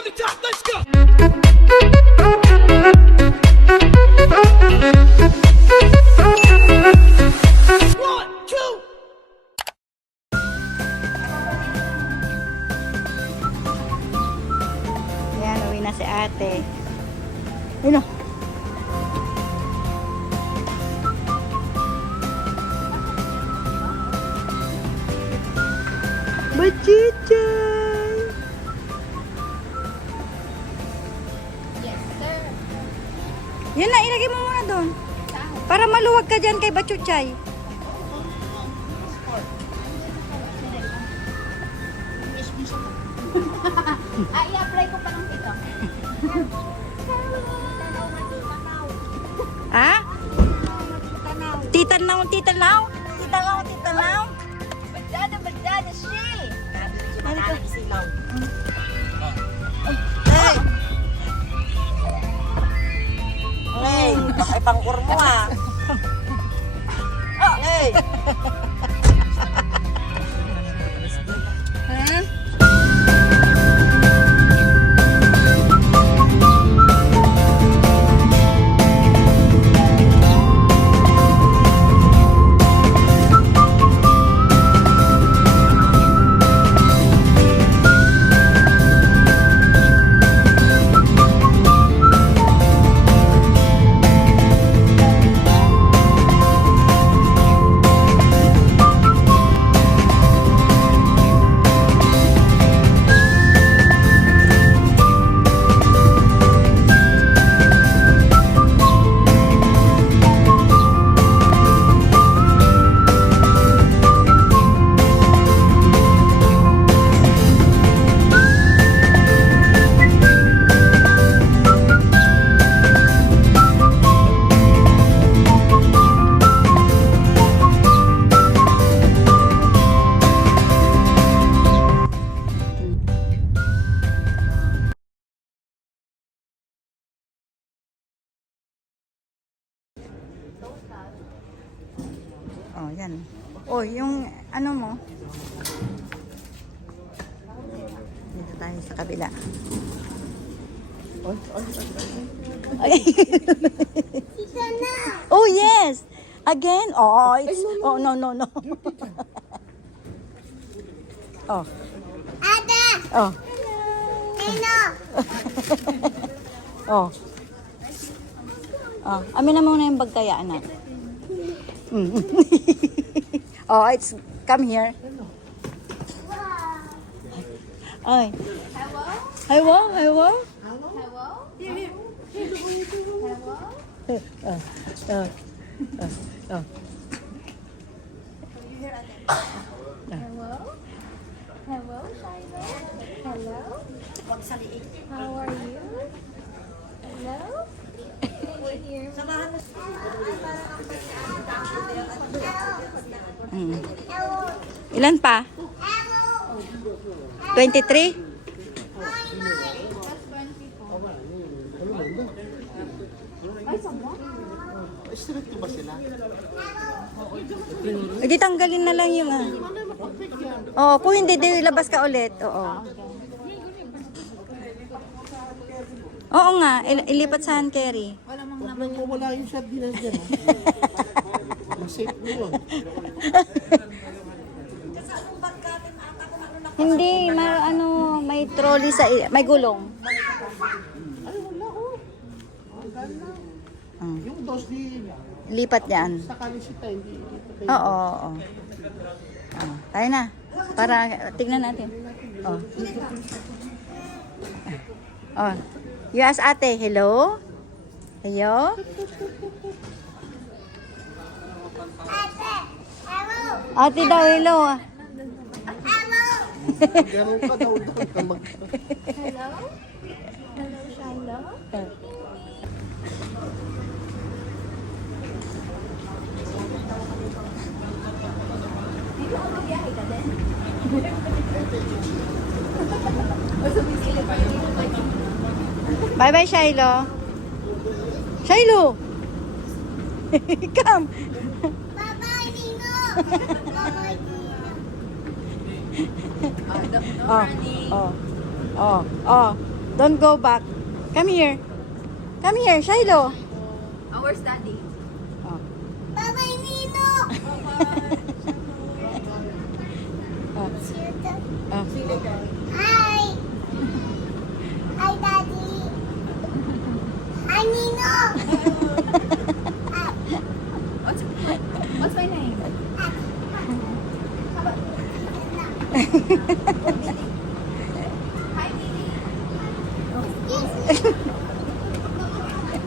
from the top. Let's go. One, two. Ate. Yun o. Para maluwag ka dyan kay Bachuchay. Ah, i-apply ko pa ng. Ha? Titanaw, titanaw? Titanaw, titanaw? Hey! Baka ipangkur mo ah! Hey! Yan. Oh, yung ano mo? Dito tayo sa kabila. Ay. oh, yes. Again? Oh, it's Oh, no, no, no. oh. Ada! Oh. Nino! Oh. Oh, amin na muna yung bag kaya, anak. Mm. oh, it's come here. Ay. Hello? Hello, hello. Hello? Oh, oh, oh, oh. Hello? Hello, Shiloh? Hello? How are you? Hello? Can you hear me? Mm. Ilan pa? 23? Eh, di tanggalin na lang yung ah. Oo, kung hindi, di labas ka ulit. Oo. Oo nga, il- ilipat sa hand carry. Nang mawala yung sardinas dyan. Masip mo yun. Hindi, may ano, may trolley sa may gulong. Ay, wala oh. Mm. Yung dos di Lipat yan. sa kalisita, hindi. hindi Oo, oo, oo. Ah, tayo na. Para tignan natin. Oh. Oh. You ask ate, hello? Hello? Ate daw, hello. Meron ka daw doon ka mag... Hello? Hello, Shiloh? Bye bye, Shiloh. Shiloh! Come! Bye-bye, Nino! Bye-bye, Nino! Oh, oh, oh, oh. Don't go back. Come here. Come here, Shiloh. Our study. Oh. Bye-bye, Nino! Oh. Oh. Hi! Hi, Daddy! Hi, Nino!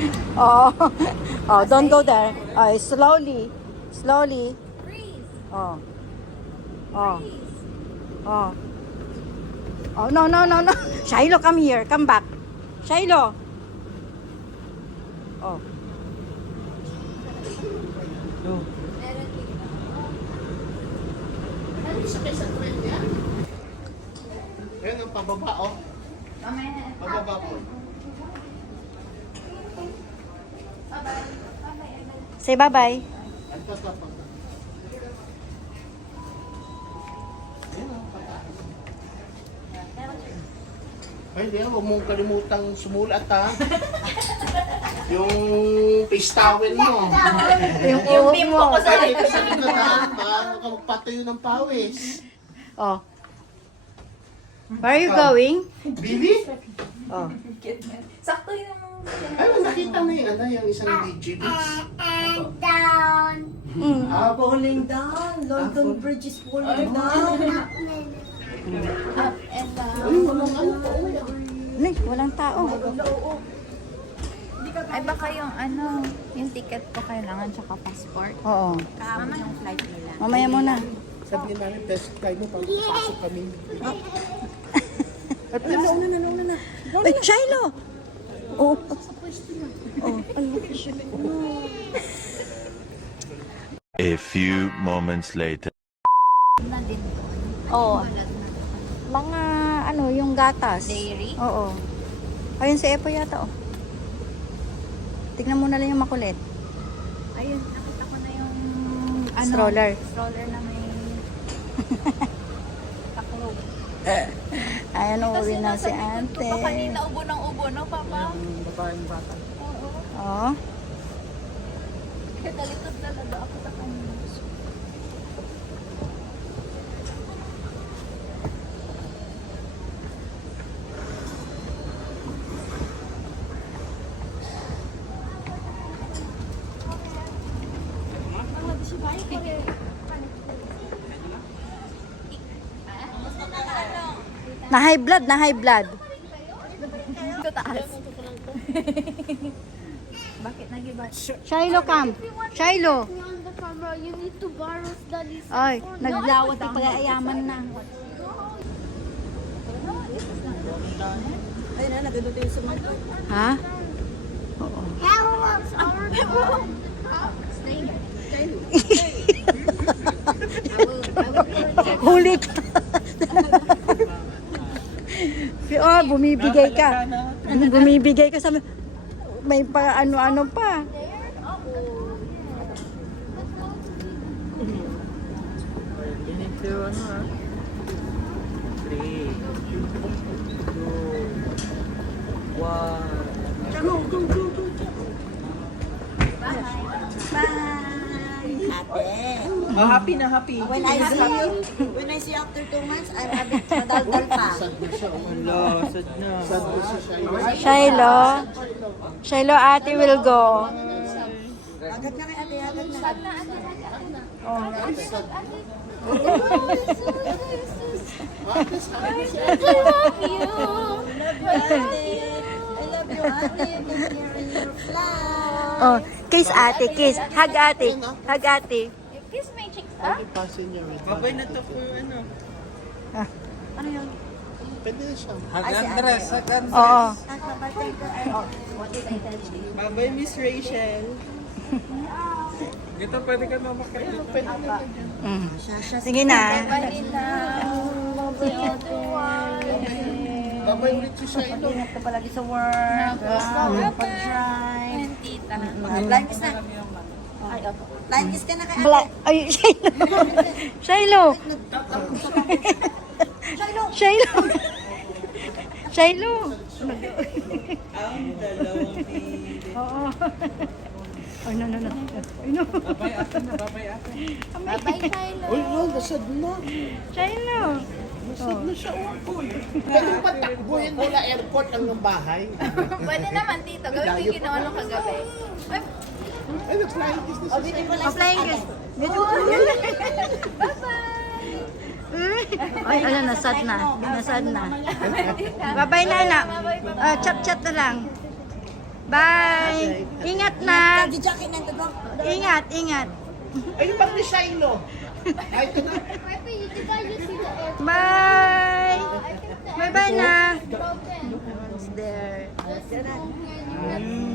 Oh. Oh, don't go there. Oh, slowly. Slowly. Freeze. Oh. Oh. Oh. Oh, no, no, no, no. Shiloh, come here. Come back. Shiloh. Oh. Oh. Ayan ang pababa, oh. Pababa po. Say bye-bye. Ay, hindi, huwag mong kalimutang sumulat, ha? yung face towel mo. Yung ihok mo. Pwede ka sa likod, ha? Baka magpatayo ng pawis. Oh. Where are you going? Bibi? Oh. Sakto yung... Ay, nakita mo yung ano, yung isang BG Beach. And down. Mm. Ah, Falling down. London Bridge is falling down. Up and down. ay, walang ano pa, uwi. Nay, walang tao. Ay baka yung ano, yung ticket ko kailangan tsaka passport. Oo. Kasama yung flight nila. Mamaya muna. Sabihin namin, best time mo pag pasok kami. Ay, Oh. Oh. A few moments later. Oh. Mga ano, yung gatas. Dairy? Oo. Ayun si Epo yata, oh. Tignan mo na lang yung makulit. Ayun, nakita ko na yung ano, Stroller. Stroller na may. Ayan, uuwi na si Kasi ate. Pa kanina ubo ng ubo, no, Papa? Babaeng bata. Oo. Oh. Kaya nalitod talaga ako sa kanya. Na high blood, na high blood. Ito taas. Bakit nag-iba? Shiloh, come. Shiloh. You need to borrow Daddy's Ay, naglawat di pag-ayaman na. Ay, na, tayo sa mga. Ha? Oo. Help! Our Huli ka. Oh, bumibigay ka. Bumibigay ka sa... May pa. Ano-ano pa. Oh, happy na happy. When I see you, when I see you after two months, I'm a bit madaldal pa. Sad na siya. Wala, sad na. Sad na siya siya. Shiloh. Shiloh, ate will go. Agad na kay ate, agad na. I love you, ate. Take care in your flight. Oh, kiss ate, kiss. Hug ate. Hug ate. Kiss my ah? Passenger with Babay na to po ano. Ano yun? Pwede na siya. Hagandres, Hagandres. Oo. Babay Miss Rachel. Ito pwede ka na makain. Mm. Sige na. Babay ulit si Shiloh. Ingat ka palagi sa work. Pag-drive. And tita. Blind kiss na. Blind kiss ka na kay ate. Bla Ay, Shiloh. Shiloh. Shiloh. Shiloh. Ang dalawang pilit. Oo. Ay, no, no, no. Ay, no. Babay ate na, babay ate. Bye-bye, Shiloh. Uy, no, nasad na. Chino. Nasad na siya. Oh, Pero patakbuhin mula airport hanggang bahay. Pwede naman, Tito. Gawin mo yung ginawa nung kagabi. Ay, Ay, nag-flying kiss na siya. Oh, flying kiss. Ay, ala, nasad na. Nasad na. Bye-bye na, anak. Ah, chat-chat na lang. Bye. Ingat na. Ingat, ingat. Ay, yung bang ni Shiloh. Ay, ito na. Bye. Bye-bye na. It's there. Mm,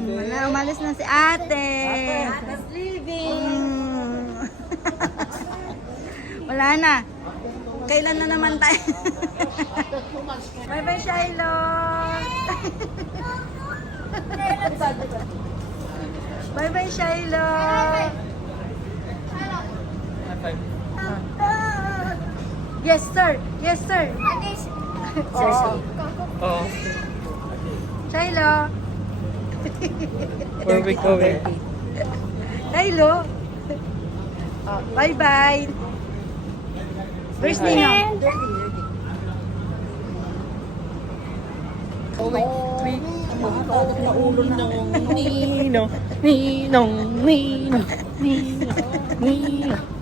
umalis na si ate. That's leaving. Mm. wala na. Kailan na naman tayo? Bye-bye, Shiloh. Bye-bye, Shiloh. Yes, sir. Yes, sir. Oo. Shiloh. Where we going? Shiloh. Oh, bye-bye. Where's Nino? Ninong, ninong, ninong, ninong, ninong, ninong.